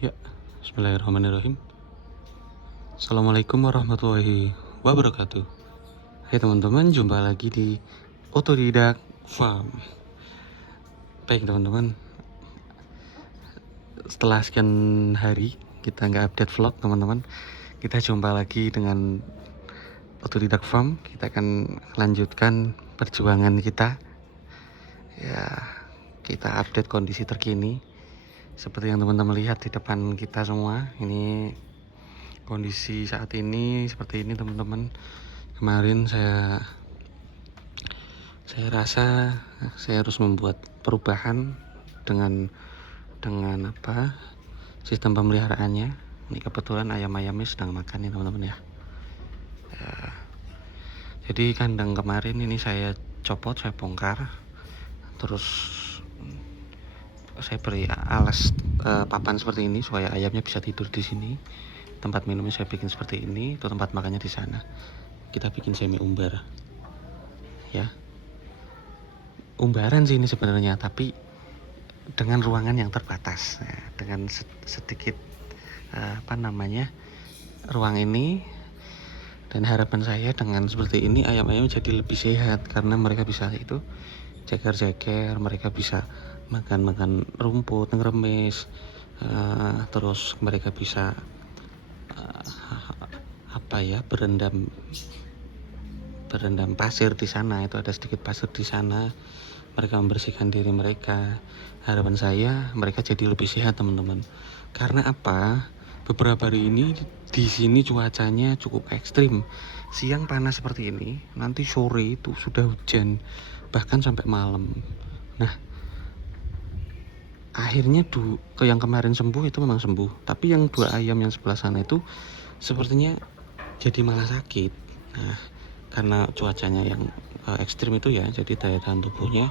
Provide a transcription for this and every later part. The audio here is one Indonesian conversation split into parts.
Ya, bismillahirrahmanirrahim. Assalamualaikum warahmatullahi wabarakatuh. Hai teman-teman, jumpa lagi di Otodidak Farm. Baik teman-teman, setelah sekian hari kita nggak update vlog teman-teman, kita jumpa lagi dengan Otodidak Farm. Kita akan lanjutkan perjuangan kita. Ya, kita update kondisi terkini. Seperti yang teman-teman lihat di depan kita semua, ini kondisi saat ini seperti ini teman-teman. Kemarin saya rasa saya harus membuat perubahan dengan sistem pemeliharaannya. Ini kebetulan ayam-ayamnya sedang makan nih teman-teman ya. Jadi kandang kemarin ini saya copot, saya bongkar, terus saya beri alas papan seperti ini supaya ayamnya bisa tidur di sini. Tempat minumnya saya bikin seperti ini, itu tempat makannya di sana. Kita bikin semi umbar, ya. Umbaran sih ini sebenarnya, tapi dengan ruangan yang terbatas, ya, dengan sedikit ruang ini. Dan harapan saya dengan seperti ini ayam-ayam jadi lebih sehat karena mereka bisa itu ceker-ceker, mereka bisa makan rumput, ngeremis, terus mereka bisa berendam pasir di sana. Itu ada sedikit pasir di sana, mereka membersihkan diri mereka. Harapan saya mereka jadi lebih sehat teman-teman. Karena apa? Beberapa hari ini di sini cuacanya cukup ekstrim. Siang panas seperti ini, nanti sore itu sudah hujan, bahkan sampai malam. Nah, akhirnya yang kemarin sembuh itu memang sembuh, tapi yang 2 ayam yang sebelah sana itu sepertinya jadi malah sakit. Nah, karena cuacanya yang ekstrim itu ya, jadi daya tahan tubuhnya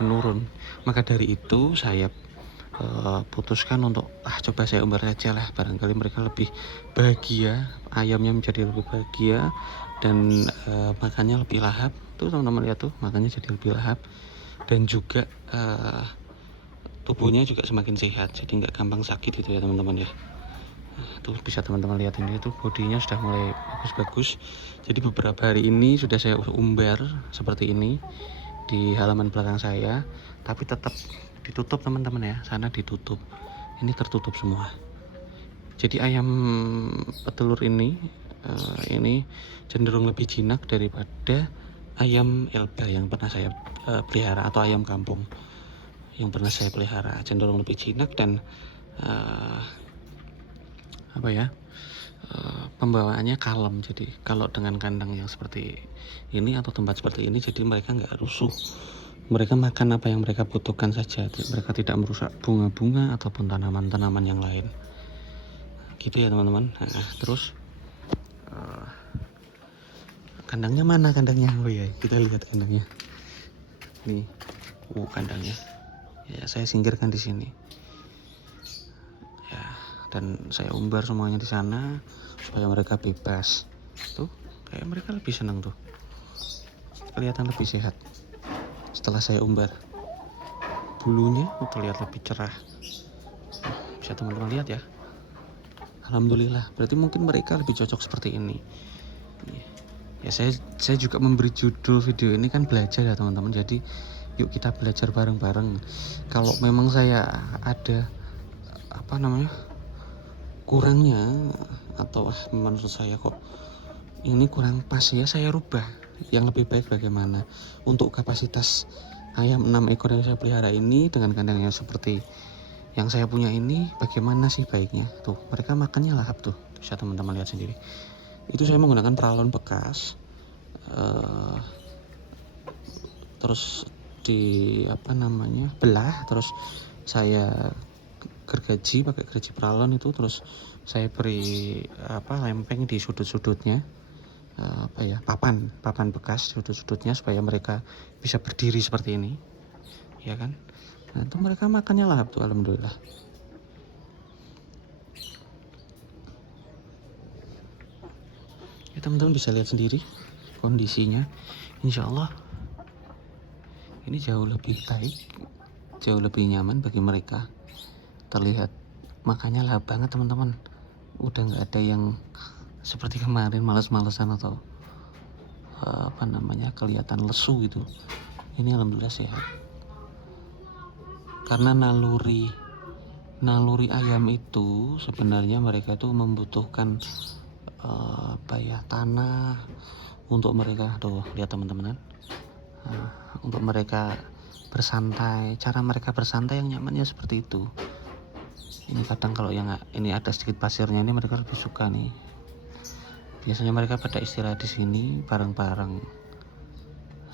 menurun. Maka dari itu saya putuskan untuk coba saya umbar saja lah, barangkali mereka lebih bahagia, ayamnya menjadi lebih bahagia dan makannya lebih lahap. Tuh teman-teman lihat tuh, makannya jadi lebih lahap dan juga tubuhnya juga semakin sehat, jadi nggak gampang sakit itu ya teman-teman ya. Tuh bisa teman-teman lihat ini tuh, bodinya sudah mulai bagus-bagus. Jadi beberapa hari ini sudah saya umbar seperti ini di halaman belakang saya, tapi tetap ditutup teman-teman ya, sana ditutup, ini tertutup semua. Jadi ayam petelur ini cenderung lebih jinak daripada ayam Elba yang pernah saya pelihara, atau ayam kampung yang pernah saya pelihara. Cenderung lebih jinak dan pembawaannya kalem. Jadi kalau dengan kandang yang seperti ini atau tempat seperti ini, jadi mereka nggak rusuh, mereka makan apa yang mereka butuhkan saja, mereka tidak merusak bunga-bunga ataupun tanaman-tanaman yang lain, gitu ya teman-teman. Terus kandangnya mana kandangnya? Oh ya, kita lihat kandangnya nih. Kandangnya ya saya singkirkan di sini ya, dan saya umbar semuanya di sana supaya mereka bebas. Tuh kayak mereka lebih senang tuh, kelihatan lebih sehat setelah saya umbar. Bulunya terlihat lebih cerah, bisa teman-teman lihat ya. Alhamdulillah, berarti mungkin mereka lebih cocok seperti ini ya. Saya juga memberi judul video ini kan belajar ya teman-teman, jadi yuk kita belajar bareng-bareng. Kalau memang saya ada kurangnya, atau menurut saya kok ini kurang pas ya, saya rubah yang lebih baik. Bagaimana untuk kapasitas ayam 6 ekor yang saya pelihara ini dengan kandang yang seperti yang saya punya ini, bagaimana sih baiknya? Tuh mereka makannya lahap tuh, bisa teman-teman lihat sendiri. Itu saya menggunakan paralon bekas, terus belah, terus saya gergaji pakai gergaji paralon itu, terus saya beri lempeng di sudut-sudutnya, papan bekas sudut-sudutnya supaya mereka bisa berdiri seperti ini ya kan. Nah itu mereka makannya lahap tuh, alhamdulillah. Ya teman-teman bisa lihat sendiri kondisinya. Insya Allah ini jauh lebih baik, jauh lebih nyaman bagi mereka, terlihat makanya lah banget teman-teman. Udah nggak ada yang seperti kemarin males-malesan atau kelihatan lesu gitu. Ini alhamdulillah sehat. Karena naluri ayam itu sebenarnya mereka tuh membutuhkan tanah untuk mereka, tuh lihat teman-teman kan, untuk mereka bersantai. Cara mereka bersantai yang nyamannya seperti itu. Ini kadang kalau yang ini ada sedikit pasirnya, ini mereka lebih suka nih. Biasanya mereka pada istirahat di sini bareng-bareng.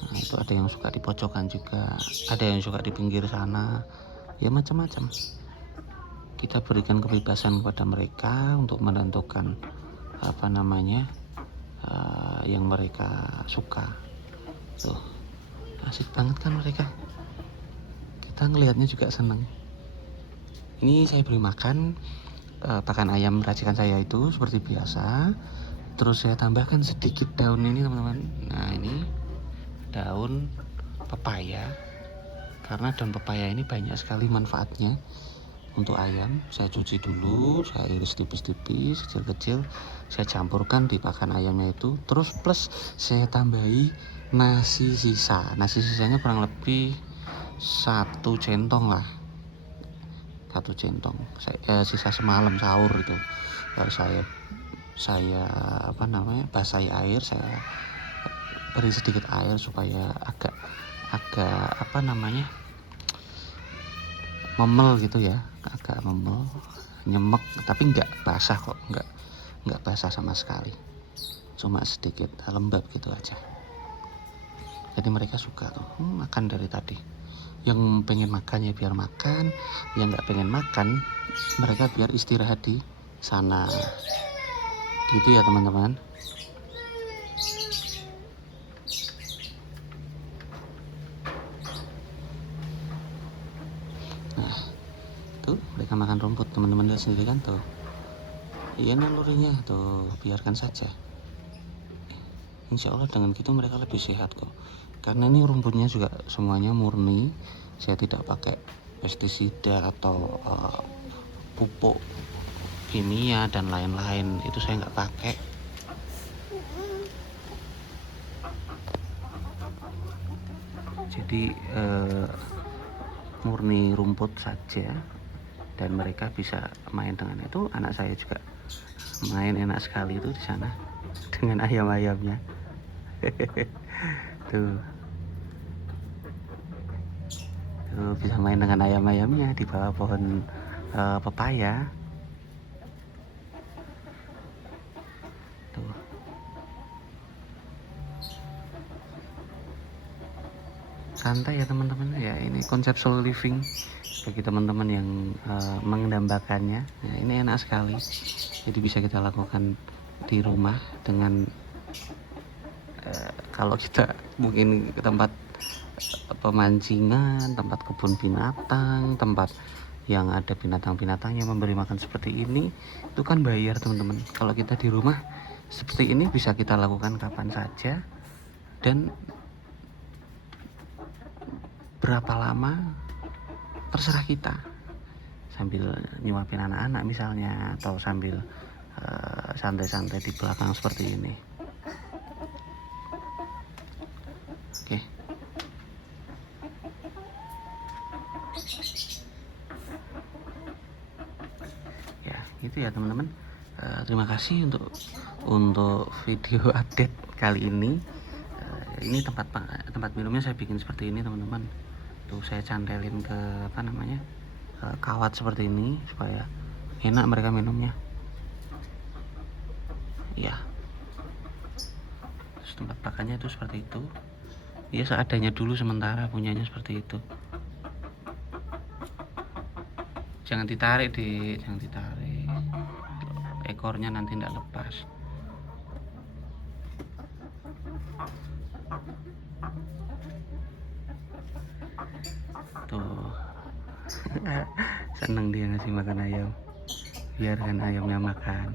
Nah, itu ada yang suka di pojokan juga, ada yang suka di pinggir sana, ya macam-macam. Kita berikan kebebasan kepada mereka untuk menentukan yang mereka suka. Tuh, asik banget kan mereka. Kita ngelihatnya juga seneng. Ini saya beri makan pakan ayam racikan saya itu seperti biasa. Terus saya tambahkan sedikit daun ini teman-teman. Nah, ini daun pepaya. Karena daun pepaya ini banyak sekali manfaatnya untuk ayam. Saya cuci dulu, saya iris tipis-tipis, kecil-kecil, saya campurkan di pakan ayamnya itu. Terus plus saya tambahi nasi sisa. Nasi sisanya kurang lebih 1 centong lah. 1 centong. Sisa semalam sahur itu. Lalu saya basahi air, saya beri sedikit air supaya agak memel gitu ya, agak memel, nyemek, tapi nggak basah kok, nggak basah sama sekali, cuma sedikit lembab gitu aja. Jadi mereka suka tuh makan dari tadi. Yang pengen makan ya biar makan, yang nggak pengen makan mereka biar istirahat di sana, gitu ya teman-teman. Nah, tuh mereka makan rumput, teman-teman lihat sendiri kan tuh. Iya nalurinya tuh, biarkan saja. Insya Allah dengan gitu mereka lebih sehat kok. Karena ini rumputnya juga semuanya murni. Saya tidak pakai pestisida atau pupuk kimia dan lain-lain. Itu saya nggak pakai. Jadi murni rumput saja. Dan mereka bisa main dengan itu. Anak saya juga main enak sekali itu di sana dengan ayam-ayamnya. Tuh bisa main dengan ayam-ayamnya di bawah pohon pepaya. Tuh. Santai ya teman-teman ya, ini konsep slow living bagi teman-teman yang mendambakannya. Nah, ini enak sekali. Jadi bisa kita lakukan di rumah dengan kalau kita mungkin ke tempat pemancingan, tempat kebun binatang, tempat yang ada binatang-binatang yang memberi makan seperti ini, itu kan bayar teman-teman. Kalau kita di rumah seperti ini bisa kita lakukan kapan saja dan berapa lama terserah kita, sambil nyuapin anak-anak misalnya, atau sambil santai-santai di belakang seperti ini. Oke. Ya, gitu ya teman-teman. Terima kasih untuk video update kali ini. Ini tempat minumnya saya bikin seperti ini teman-teman. Tuh saya cantelin ke kawat seperti ini supaya enak mereka minumnya. Ya. Terus tempat pakannya itu seperti itu. Ya seadanya dulu sementara punyanya seperti itu. Jangan ditarik deh, jangan ditarik. Ekornya nanti tidak lepas. Tuh. Seneng dia ngasih makan ayam. Biarkan ayamnya makan.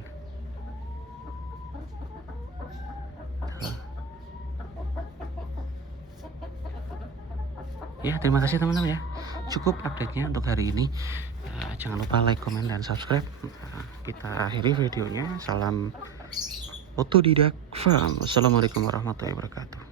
Tuh. Ya, terima kasih teman-teman ya. Cukup update-nya untuk hari ini. jangan lupa like, komen, dan subscribe. Nah, kita akhiri videonya. Salam otodidak farm. Assalamualaikum warahmatullahi wabarakatuh.